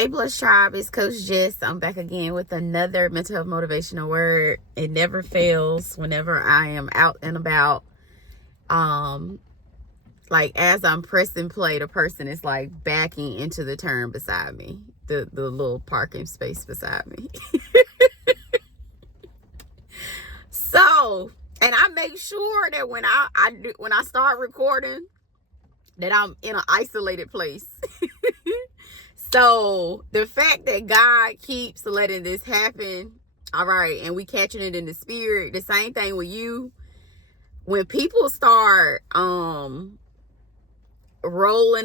Hey, Plus Tribe, it's Coach Jess. I'm back again with another mental health motivational word. It never fails whenever I am out and about. Like as I'm pressing play, the person is like backing into the turn beside me, the little parking space beside me. So, and I make sure that when I start recording, that I'm in an isolated place. So the fact that God keeps letting this happen, all right, and we catching it in the spirit, the same thing with you. When people start rolling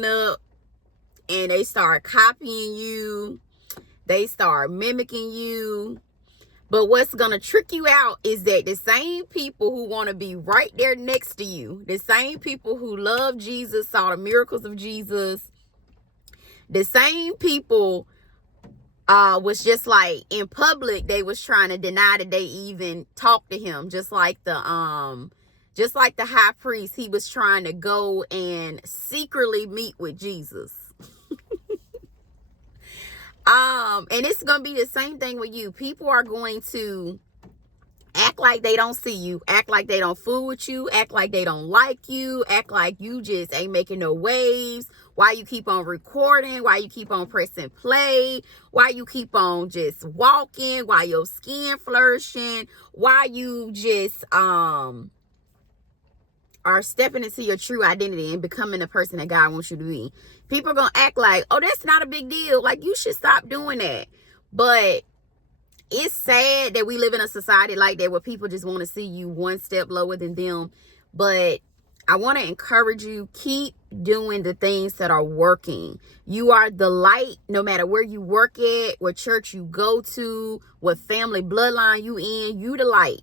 up and they start copying you, they start mimicking you. But what's gonna trick you out is that the same people who want to be right there next to you, the same people who love Jesus, saw the miracles of Jesus, the same people was just like in public, they was trying to deny that they even talked to him, just like the high priest. He was trying to go and secretly meet with Jesus. And it's gonna be the same thing with you. People are going to act like they don't see you, act like they don't fool with you, act like they don't like you, act like you just ain't making no waves. Why you keep on recording, why you keep on pressing play, why you keep on just walking, why your skin flourishing, why you just are stepping into your true identity and becoming the person that God wants you to be. People are gonna act like, oh, that's not a big deal. Like, you should stop doing that. But it's sad that we live in a society like that where people just want to see you one step lower than them. But I want to encourage you, keep doing the things that are working. You are the light, no matter where you work at, what church you go to, what family bloodline you in, you the light.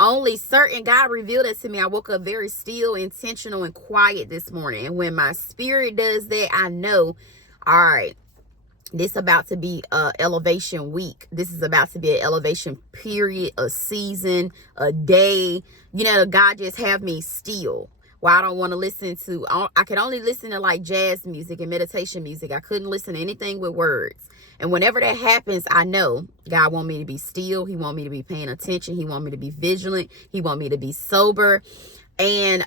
Only certain, God revealed it to me. I woke up very still, intentional, and quiet this morning. And when my spirit does that, I know, all right, this about to be a elevation week. This is about to be an elevation period, a season, a day. You know, God just have me still. Well, I don't want to listen to, I could only listen to like jazz music and meditation music. I couldn't listen to anything with words. And whenever that happens, I know God want me to be still. He want me to be paying attention. He want me to be vigilant. He want me to be sober. And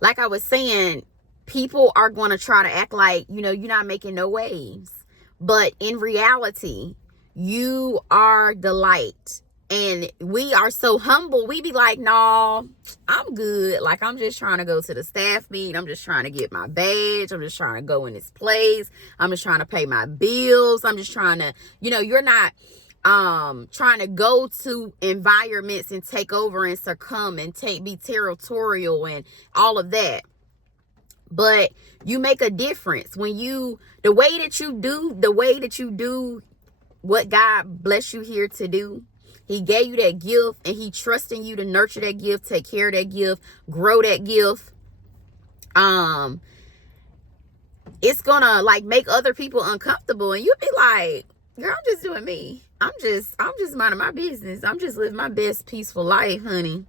like I was saying, people are going to try to act like, you know, you're not making no waves. But in reality, you are the light. And we are so humble. We be like, no, I'm good. Like, I'm just trying to go to the staff meeting. I'm just trying to get my badge. I'm just trying to go in this place. I'm just trying to pay my bills. I'm just trying to, you know, you're not trying to go to environments and take over and succumb and be territorial and all of that. But you make a difference when the way that you do what God bless you here to do. He gave you that gift and he trusting you to nurture that gift, take care of that gift, grow that gift. It's gonna like make other people uncomfortable, and you'll be like, girl, I'm just doing me. I'm just minding my business. I'm just living my best peaceful life, honey.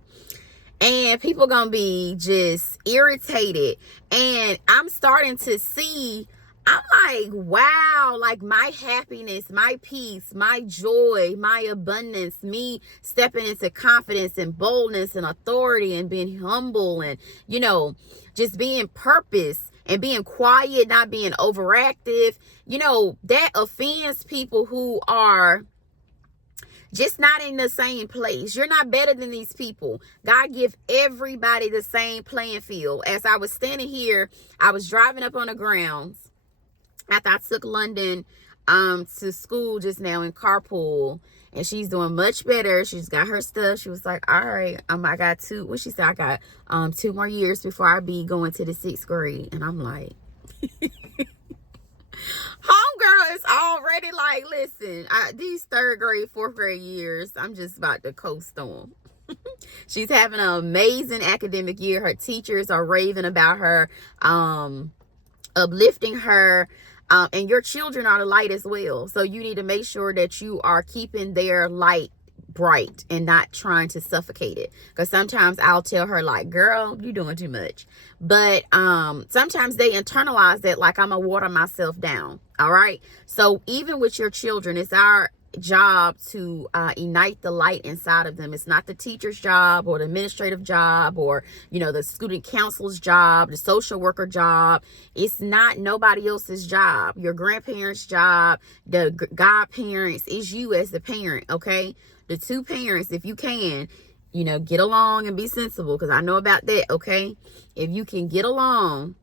And people gonna be just irritated. And I'm starting to see, I'm like, wow, like my happiness, my peace, my joy, my abundance, me stepping into confidence and boldness and authority and being humble and, you know, just being purpose and being quiet, not being overactive. You know, that offends people who are just not in the same place. You're not better than these people. God give everybody the same playing field. As I was standing here, I was driving up on the grounds after I took London to school just now in carpool, and she's doing much better. She's got her stuff. She was like, all right, I got she said, I got 2 more years before I be going to the 6th grade. And I'm like, homegirl is already like, listen, these 3rd grade, 4th grade years, I'm just about to coast on. She's having an amazing academic year. Her teachers are raving about her, uplifting her. And your children are the light as well. So you need to make sure that you are keeping their light bright and not trying to suffocate it. Because sometimes I'll tell her like, girl, you're doing too much. But sometimes they internalize that like I'm gonna water myself down. All right. So even with your children, it's our job to ignite the light inside of them. It's not the teacher's job or the administrative job or, you know, the student counselor's job, the social worker job. It's not nobody else's job. Your grandparents' job, the godparents, is you as the parent. Okay. The two parents, if you can, you know, get along and be sensible, because I know about that. Okay. If you can get along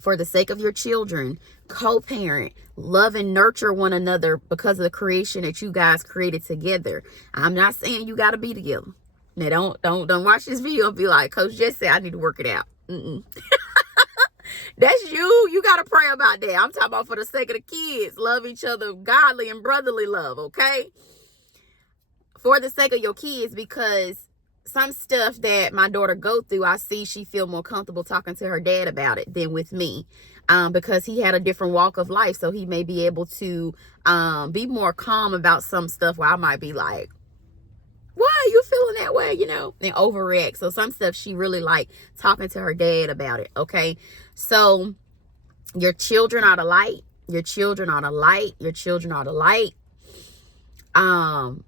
for the sake of your children, co-parent, love and nurture one another because of the creation that you guys created together. I'm not saying you got to be together. Now don't watch this video and be like, Coach Jess said I need to work it out. That's you. You got to pray about that. I'm talking about for the sake of the kids. Love each other, godly and brotherly love. Okay. For the sake of your kids, because some stuff that my daughter go through, I see she feel more comfortable talking to her dad about it than with me, because he had a different walk of life. So he may be able to be more calm about some stuff where I might be like, why are you feeling that way? You know, and overreact. So some stuff she really like talking to her dad about it. Okay. So your children are the light. Your children are the light. Your children are the light.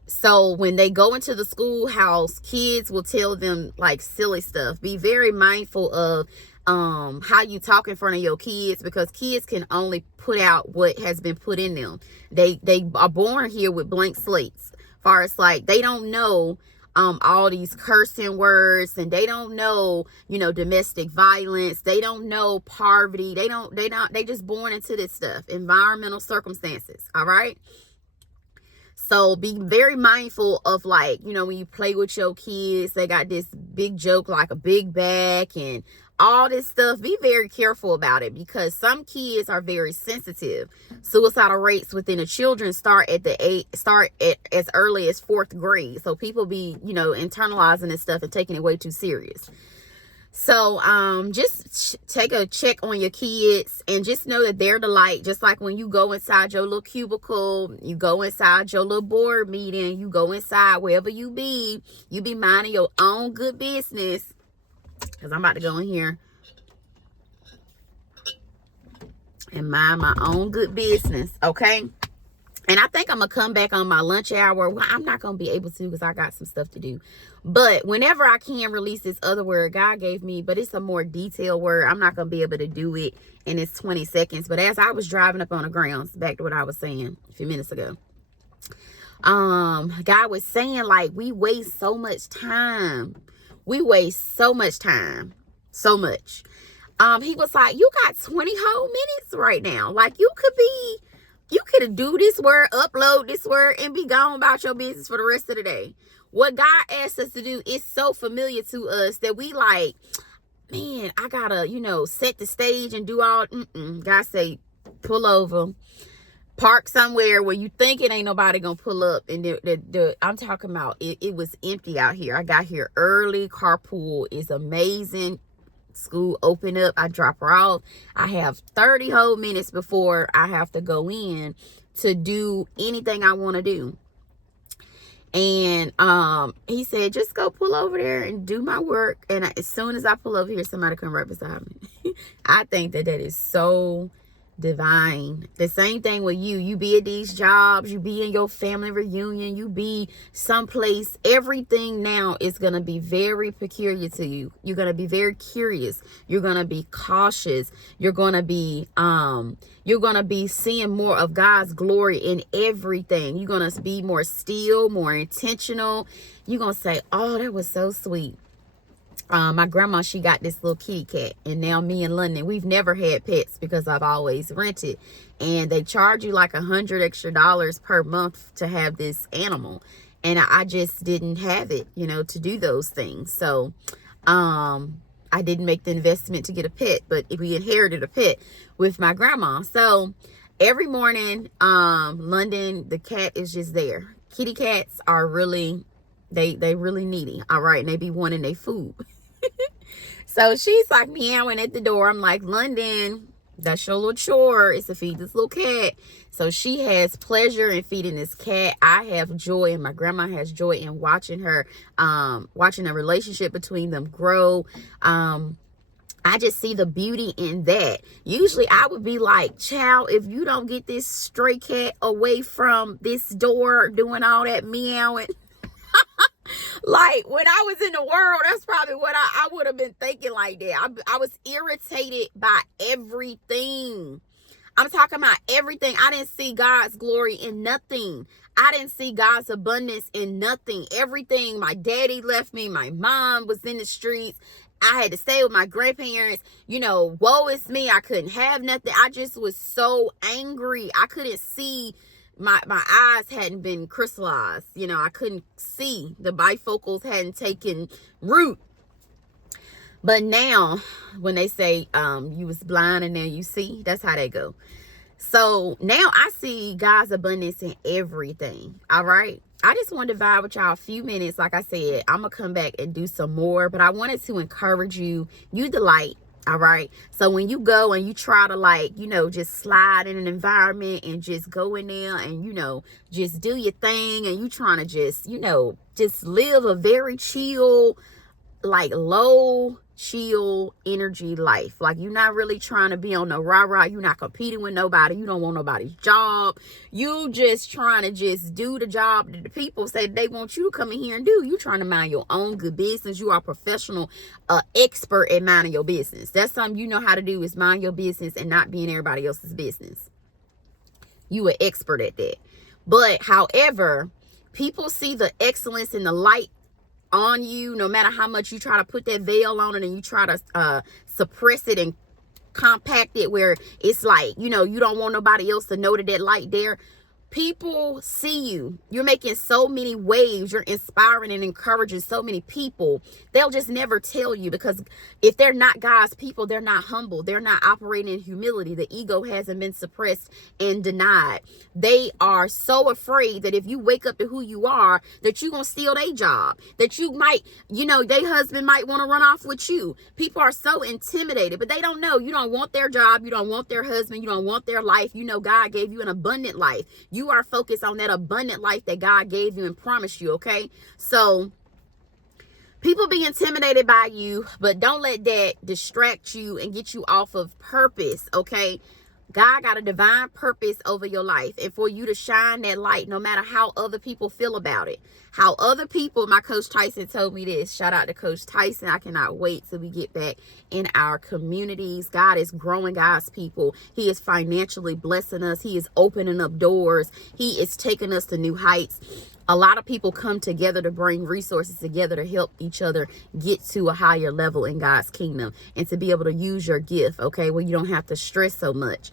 So when they go into the schoolhouse, kids will tell them like silly stuff. Be very mindful of how you talk in front of your kids, because kids can only put out what has been put in them. They are born here with blank slates. Far as like they don't know all these cursing words, and they don't know, you know, domestic violence. They don't know poverty. They just born into this stuff, environmental circumstances. All right. So be very mindful of, like, you know, when you play with your kids, they got this big joke like a big back and all this stuff. Be very careful about it, because some kids are very sensitive. Suicidal rates within the children start at as early as 4th grade. So people be, you know, internalizing this stuff and taking it way too serious. So just take a check on your kids and just know that they're the light. Just like when you go inside your little cubicle, you go inside your little board meeting, you go inside wherever you be minding your own good business. Because I'm about to go in here and mind my own good business. Okay. And I think I'm going to come back on my lunch hour. Well, I'm not going to be able to, because I got some stuff to do. But whenever I can release this other word God gave me, but it's a more detailed word, I'm not going to be able to do it in this 20 seconds. But as I was driving up on the grounds, back to what I was saying a few minutes ago, God was saying, like, we waste so much time. We waste so much time. So much. He was like, you got 20 whole minutes right now. Like, you could do this word, upload this word, and be gone about your business for the rest of the day. What God asked us to do is so familiar to us that we like, man, I gotta, you know, set the stage and do all. God say, pull over, park somewhere where you think it ain't nobody gonna pull up. And I'm talking about it was empty out here. I got here early. Carpool is amazing. School open up, I drop her off. I have 30 whole minutes before I have to go in to do anything I want to do. And he said, just go pull over there and do my work. And as soon as I pull over here, somebody come right beside me. I think that is so divine. The same thing with you be at these jobs, you be in your family reunion, you be someplace. Everything now is going to be very peculiar to you. You're going to be very curious. You're going to be cautious. You're going to be seeing more of God's glory in everything. You're going to be more still, more intentional. You're going to say, oh, that was so sweet. My grandma, she got this little kitty cat, and now me in London, we've never had pets because I've always rented, and they charge you like $100 extra per month to have this animal, and I just didn't have it, you know, to do those things. So I didn't make the investment to get a pet, but we inherited a pet with my grandma. So every morning, London, the cat is just there. Kitty cats are really, they really needy. All right. And they be wanting their food. So she's like meowing at the door. I'm like, London, That's your little chore, is to feed this little cat. So she has pleasure in feeding this cat. I have joy, and my grandma has joy in watching her, watching a relationship between them grow. I just see the beauty in that. Usually I would be like, child, if you don't get this stray cat away from this door doing all that meowing. Like, when I was in the world, that's probably what I would have been thinking like that. I was irritated by everything. I'm talking about everything. I didn't see God's glory in nothing. I didn't see God's abundance in nothing. Everything. My daddy left me. My mom was in the streets. I had to stay with my grandparents. You know, woe is me. I couldn't have nothing. I just was so angry. I couldn't see. My eyes hadn't been crystallized. You know, I couldn't see. The bifocals hadn't taken root. But now, when they say you was blind and now you see, that's how they go. So now I see God's abundance in everything. All right. I just wanted to vibe with y'all a few minutes. Like I said, I'm going to come back and do some more. But I wanted to encourage you. You the light. All right. So when you go and you try to, like, you know, just slide in an environment and just go in there and, you know, just do your thing, and you trying to just, you know, just live a very chill, like low chill energy life. Like, you're not really trying to be on the rah-rah. You're not competing with nobody. You don't want nobody's job. You just trying to just do the job that the people say they want you to come in here and do. You trying to mind your own good business. You are a professional, expert at minding your business. That's something you know how to do, is mind your business and not be in everybody else's business. You an expert at that. But however, people see the excellence and the light on you, no matter how much you try to put that veil on it and you try to suppress it and compact it where it's like, you know, you don't want nobody else to know that light there. People see you. You're making so many waves. You're inspiring and encouraging so many people. They'll just never tell you, because if they're not God's people, they're not humble. They're not operating in humility. The ego hasn't been suppressed and denied. They are so afraid that if you wake up to who you are, that you're going to steal their job, that you might, you know, their husband might want to run off with you. People are so intimidated, but they don't know. You don't want their job. You don't want their husband. You don't want their life. You know, God gave you an abundant life. You are focused on that abundant life that God gave you and promised you, okay? So people be intimidated by you, but don't let that distract you and get you off of purpose, okay? God got a divine purpose over your life, and for you to shine that light no matter how other people feel about it. How other people, my Coach Tyson told me this. Shout out to Coach Tyson. I cannot wait till we get back in our communities. God is growing God's people. He is financially blessing us. He is opening up doors. He is taking us to new heights. A lot of people come together to bring resources together to help each other get to a higher level in God's kingdom and to be able to use your gift, okay, where you don't have to stress so much.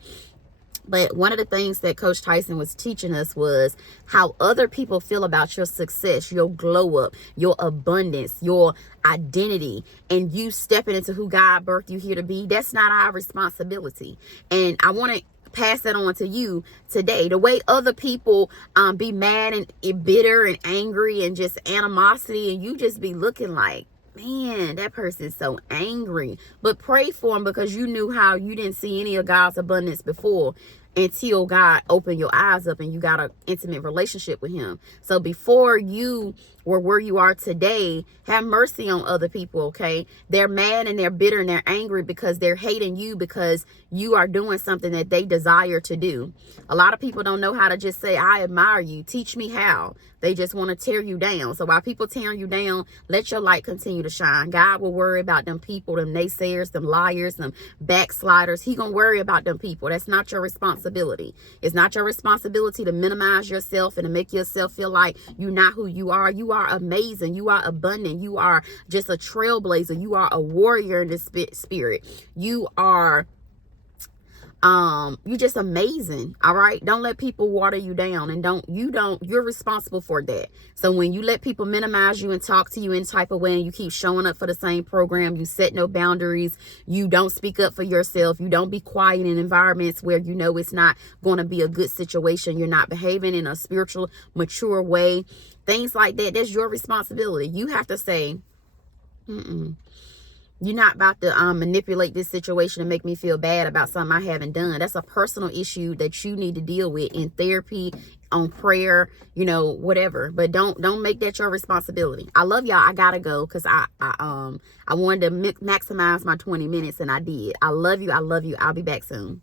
But one of the things that Coach Tyson was teaching us was how other people feel about your success, your glow up, your abundance, your identity, and you stepping into who God birthed you here to be. That's not our responsibility. And I want to pass that on to you today. The way other people be mad and bitter and angry and just animosity, and you just be looking like, man, that person's so angry. But pray for them, because you knew how you didn't see any of God's abundance before until God opened your eyes up and you got an intimate relationship with him. So before you were where you are today, have mercy on other people, okay? They're mad and they're bitter and they're angry because they're hating you because you are doing something that they desire to do. A lot of people don't know how to just say, I admire you. Teach me how. They just want to tear you down. So while people tearing you down, let your light continue to shine. God will worry about them people, them naysayers, them liars, them backsliders. He gonna worry about them people. That's not your responsibility. It's not your responsibility to minimize yourself and to make yourself feel like you're not who you are. You are amazing. You are abundant. You are just a trailblazer. You are a warrior in the spirit. You are you're just amazing. All right. Don't let people water you down, and you're responsible for that. So when you let people minimize you and talk to you in type of way, and you keep showing up for the same program, you set no boundaries, you don't speak up for yourself, you don't be quiet in environments where you know it's not going to be a good situation, you're not behaving in a spiritual, mature way, things like that, that's your responsibility. You have to say, You're not about to manipulate this situation and make me feel bad about something I haven't done. That's a personal issue that you need to deal with in therapy, on prayer, you know, whatever. But don't make that your responsibility. I love y'all. I gotta go because I wanted to maximize my 20 minutes and I did. I love you. I love you. I'll be back soon.